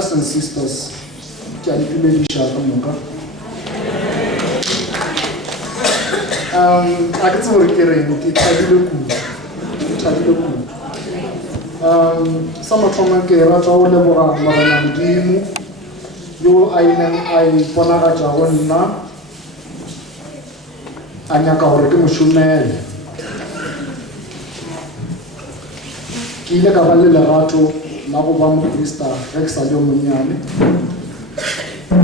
Brothers and sisters, I can say some of them are you I Ponaraja Wana Anyaka or Mushumel Kile Cavalli Larato, Nabobam Krista, Exalio Munyani.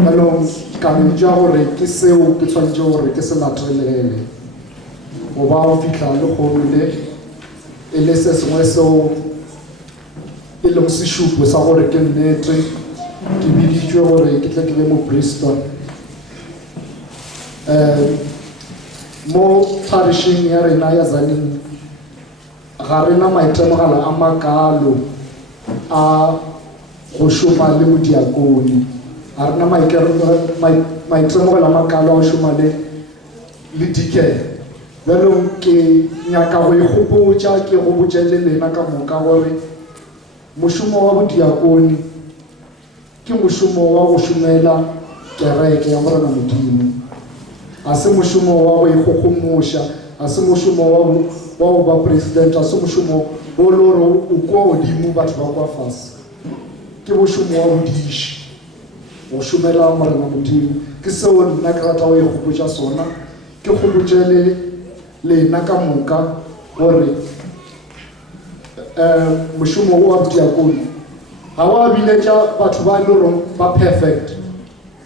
Along Kamijore, Kiseo, Kitsanjore, Kisalatrele, Obao Ficalo, Hole, Eleses Weso, Elosishu, was our Recanate, Kibidiore, Kitlemo Bristol. More flourishing here in Ayazanin. Garena my temala amakalo a Oshuma Limudiagoni. Arna my temala amakalo Oshumale Lidike. Velum ke Nyakawe Hupo Jaki Obujele Nakamokawari Mushumo wa Diagoni Kimushumo wa Oshumela Kereke Amrana Mutini. Asimushumo wa Hukumusha, Asimushumo wa president, Asimushumo Oloro Uko Dimu Batwa Fas. Kimushumo wa Dish, Oshumela Marana Mutini, Kiso Nakratawe Hukuja Sona, Kihubujele Le Nakamuka, Ori Mushumo wa Diakoni. Our villager Batubalo ba perfect.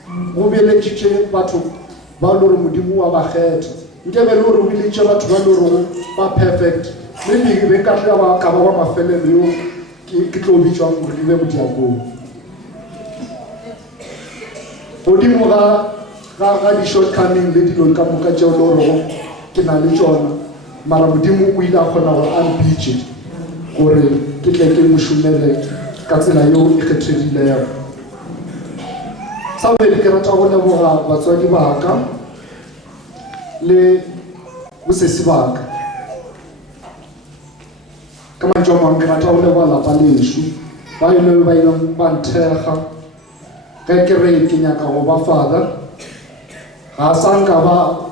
Mobile Chiche Batu. Valor Mudimu ahead. Ngeveloro village batho valoro ba perfect. Maybe we ka tla ba ka ba mafele leo ke tlo bitšwa go di be Modiako. Odimo ga di shortcoming le dilo ka moka tšeo loro ke na le tsona. Mara Modimo o ile a kgona go ambitše gore ke tle ke mošomele ka tsela yo e kgethegilego. Sa bobedi ke rata go leboga batswadi ba ka le bosesi ba ka. Ka mantšu a mangwe ke rata go leboga lapa leso ba ile ba ileng ba nthekga ge ke re ke nyaka go ba father. Ga sa nka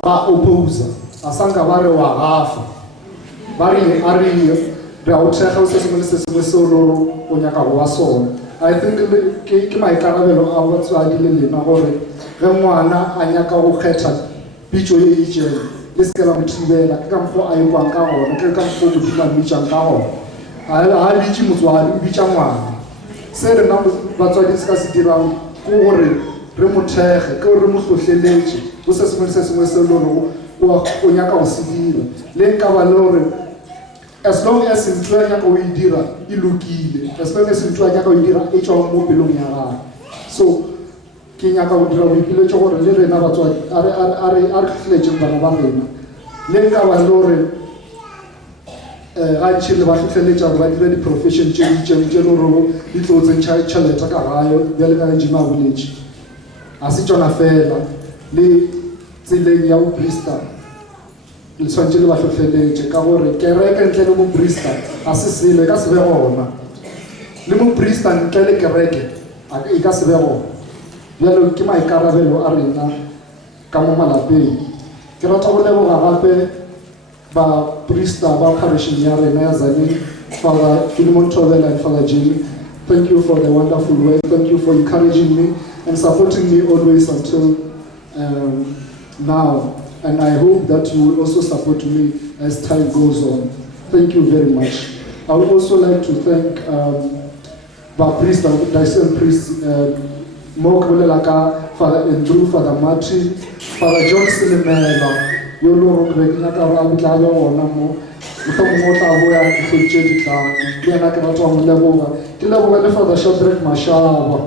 ba oppose, a sa nka ba re wa gafa, ba re a re a o thekga se sengwe le se sengwe seo loro o nyaka go ba sona. I think ke maikarabelo a batswadi le lena gore ge ngwana a nyaka go kgetha pitšo e itšeng le se ke la mo thibela ke ka mokgwa a ekwang ka gona, ke ka mokgwa Modimo a mmitšang ka gona. Ga a bitše motswadi, o bitša ngwana. Se rena batswadi se ka se dirang ke gore re mo thekge, ke gore re mo tlhotlheletše go se sengwe le se sengwe se lore o nyaka go se dira. Le nka ba le gore as long as ntho ya nyaka o e dira e lokile, as long as ntho ya nyaka o e dira e tswa mo pelong ya gago. So ke nyaka go dira boipiletšo gore le rena batswadi a re tlhotlheletseng bana ba rena. Le nka ba le gore ga ntšhi le ba tlhotlheletša gore ba dira di-profession tše le gore di tlo tsentšha tšhelete ka gayo bjale ka Modimo a boletše. A se tšona fela le tseleng ya boprista le tshwantse le ba tlhotlheletše ka gore kereke ntle le moprista a se selo e ka se be gona, le moprista ntle le kereke e ka se be gona. Bjalo ke maikarabelo a rena ka mo malapeng. Ke rata go leboga gape ba prista ba parishing ya rena ya Tzaneen, Father Philemon Tobela and Father Jimmy. Thank you for the wonderful work. Thank you for encouraging me and supporting me always until now. And I hope that you will also support me as time goes on. Thank you very much. I would also like to thank Dyson Priest, Mokbelaka, Father Andrew, Father Martin, Father John Silimela, Yolo Reknaka Rabitlaga or Namo, Mota Boya, Fujitika, Yanaka Level, Father Shadrach Mashaba,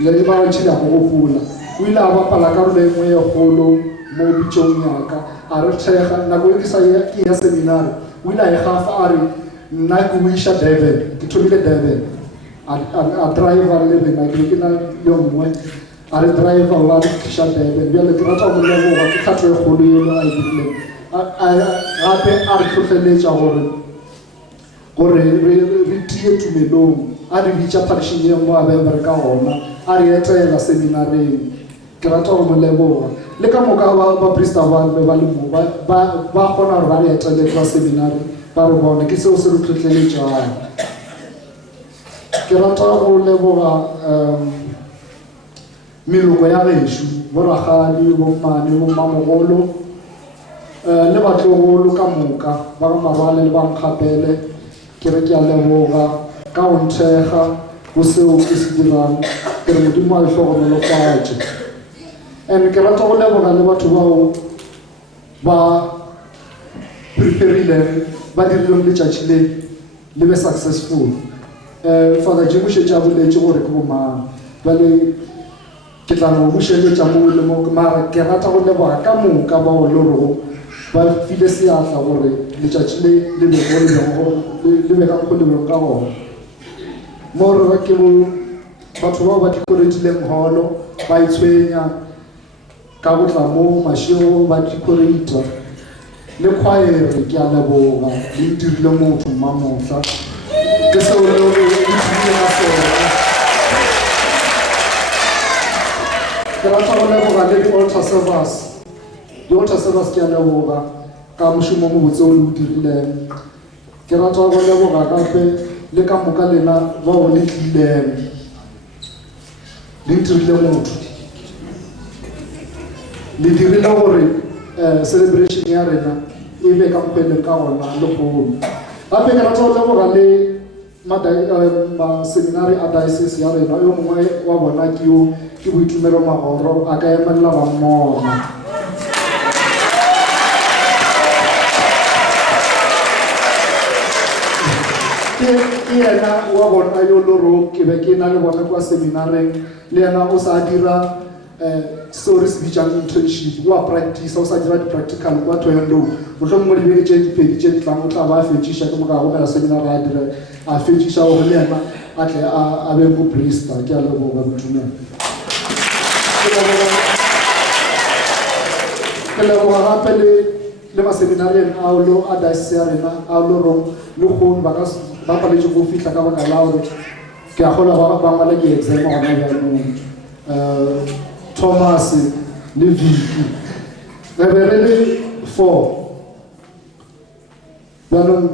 Leva Chila Hopula, we love Palaka way of Holo. Mobi Chonyaka, Aracheha, Nagoisa Kia Seminar, when I have Ari, Naguisha David, Kitulika David, a driver living, I think in a young one, a driver of Kisha David, we are the Grata of the level of the country of Holy, I believe. I article nature or retreat to me long. a re bitša phašišeng mo a bebere ka gona a re etela seminareng ke rata go mo leboga le ka moka baprista ba le mo ba kgona gore ba re etele kwa seminari ba re bona ke seo se re tlhotlheletšang ke rata go leboga meloko ya gešo boragadi bommane bommamogolo le batlogolo ka moka ba ga marwale le bankgapele ke re ke a leboga ka go nthekga go seo ke se dirang ke re modimo a le tlhogomelofatše and ke rata go leboga le batho bao ba preparileng ba dirileng letšatši le be successful Father Jim šetše a boletše gore ke bomang bale ke tla no bušeletša mo le mo mara ke rata go leboga ka moka bao le rego ba file seatla gore letšatši le be ka mokgo le beng ka gona mo re ba ke batho bao ba dikoretileng holo ba itshwenya ka botla mo mašego ba dikoreita le khwaere ke a leboga le dirile motho mmamotla ke seo le dirile ka sona ke rata go leboga le di-altar servers di-altar servers ke a leboga ka mošomo mo botse o le o dirileng ke rata go leboga gape le ka moka lena bao le tlileng le ntirile motho le dirile gore celebration ya rena e be ka mokgweleng ka gona le kgolo gape ke rata go leboga le maseminari a diocese ya rena yo mongwe wa bona ke yo ke Boitumelo Magoro a ka emelela ba mmona ke yena wa bona yo loro ke be ke na le bona kwa seminareng le yena o sa dira seo se bitšang internship wa practice o sa dira di-practical kwa Toyando motlho mongwe dibeke tše dipedi tše ditlang o tla ba a fetšiša ke moka gomela seminare a dira a fetšiša gore le yena a tle a be mo priesta ke a leboga Boitumelo ke leboga gape le maseminarian ao lo a diocese ya rena ao lo rong le kgono ba paletše go fitlha ka baka la gore ke a gola ba ngwala ke exam gona bjanong Thomas le Vicky re be re le 4 bjanong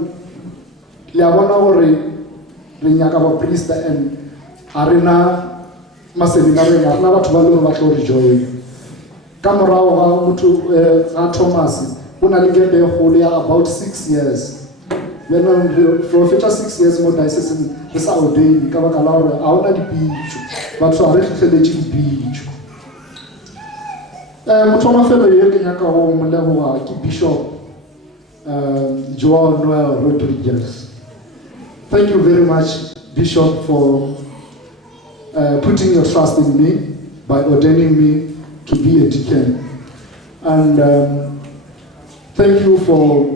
le a bona gore re nyaka baprista and a rena maseminareng a rena batho ba le gore ba tlo re join ka morago ga motho ga Thomas o na le gebe e kgolo ya about 6 years bjanong for fetša 6 years mo dioceseng re sa ordain ka baka la gore a ona dipitšo batho a re tlhotlheletše dipitšo motho wa mafelo ye ke nyaka go mo leboga ke Bishop Joao Noel Rodriguez. Thank you very much, Bishop, for putting your trust in me by ordaining me to be a deacon. And thank you for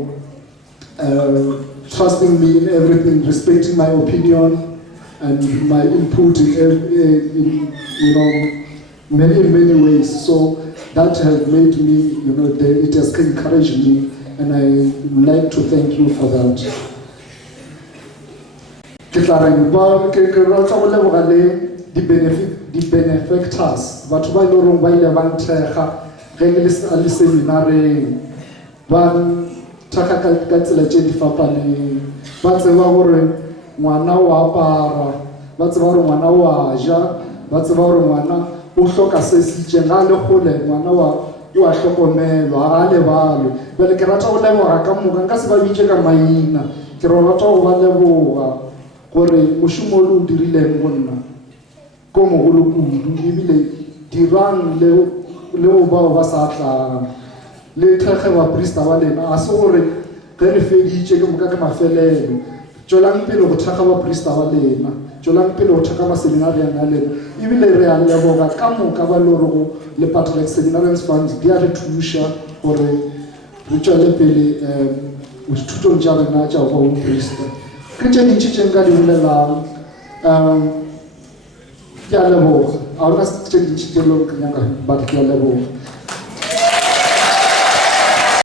trusting me in everything, respecting my opinion and my input in many ways. So that has made me, it has encouraged me, and I would like to thank you for that. Ke rata go leboga le di-benefactors batho ba ile rong ba ile ba nthekga ge ke le seminareng ba nthekga ka tsela tše di fapaneng ba tseba gore ngwana o apara ba tseba gore ngwana o a ja ba tseba gore ngwana o hloka se se itseng ga le gole ngwana o a hlokomelwa ga a lebale bjale ke rata go leboga ka moka nka se ba bitše ka maina ke rata go ba leboga gore mošomo le o dirileng go nna ko mogolo kudu ebile dirang leo bao ba sa tlang le thekge baprista ba lena a se gore ge re feditše ke moka ke mafelelo tšwelang pele go thekga baprista ba lena tšwelang pele go thekga maseminarian a lena ebile re a leboga ka moka ba le gorego le Patriarch Seminarians Fund di a re thuša gore re tšwele pele dithutong tša rena tša go boprista ke tše dintši tše nka di bolelang ke a leboga a ona tše dintši tše leo ke nyaka but ke a leboga